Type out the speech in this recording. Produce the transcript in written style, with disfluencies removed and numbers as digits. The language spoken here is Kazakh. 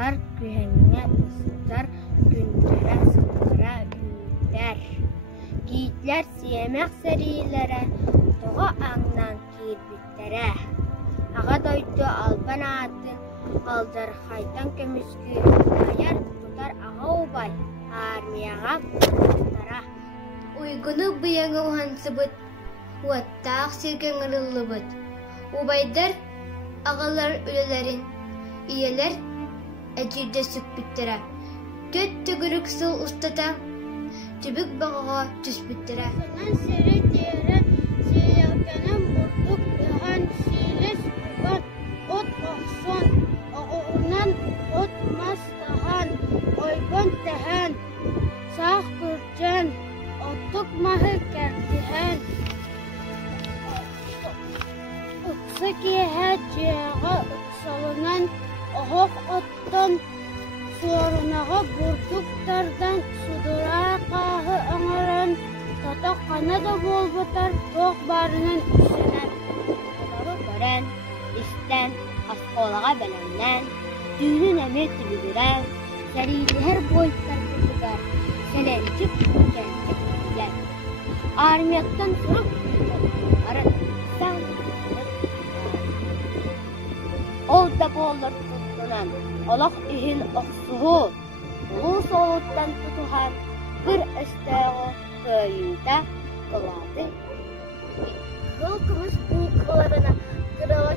Олар күһәңне ыстар, күндәрә сылдыра үндәр. Гитлер сиемәк сәриеләре, тоға аңнан кирбиттәрә. Аға дойду албан атын, алдар хайтан көмүскү, аяр тутар аға убай, армияға құттара. Уйгуну бұяңы уһансыбыт, уаттаақ сирген ырыллыбыт. Убайдар ағалар үлелерин, иелер әжирде сүкпіттірі. Төт түгірік сыл ұстата, түбік бағыға түспіттірі. Сонан сері дейірін, сейелкенім бұрдық дұған сейлес бұған, от оқсон, оғынан от мастаған, ойбон тәһән, сақ күрчен, оттық махы кәртіхән. Ұқсы кейхә жияға ұқсалынан, оғық оттон, суарынаға бурдуктардан судура қағы аңырын, татақ қанада болбытар тоқ барының үсінен. Олары көрен, істен, асқолаға бәлемнен, дүйрін әмет түбігірен, сәрилер бойттар күтігер, сәләнчік кәнчік күтігер. Армияттан сұрып күтігер, арын саң күтігер. Ол да болыр тұттынан, олақ үйін оқсуғу, ұлы солуттан тұтуған бір өстәғі көйінді қылады. Бұл күміс бұл қыларына қырала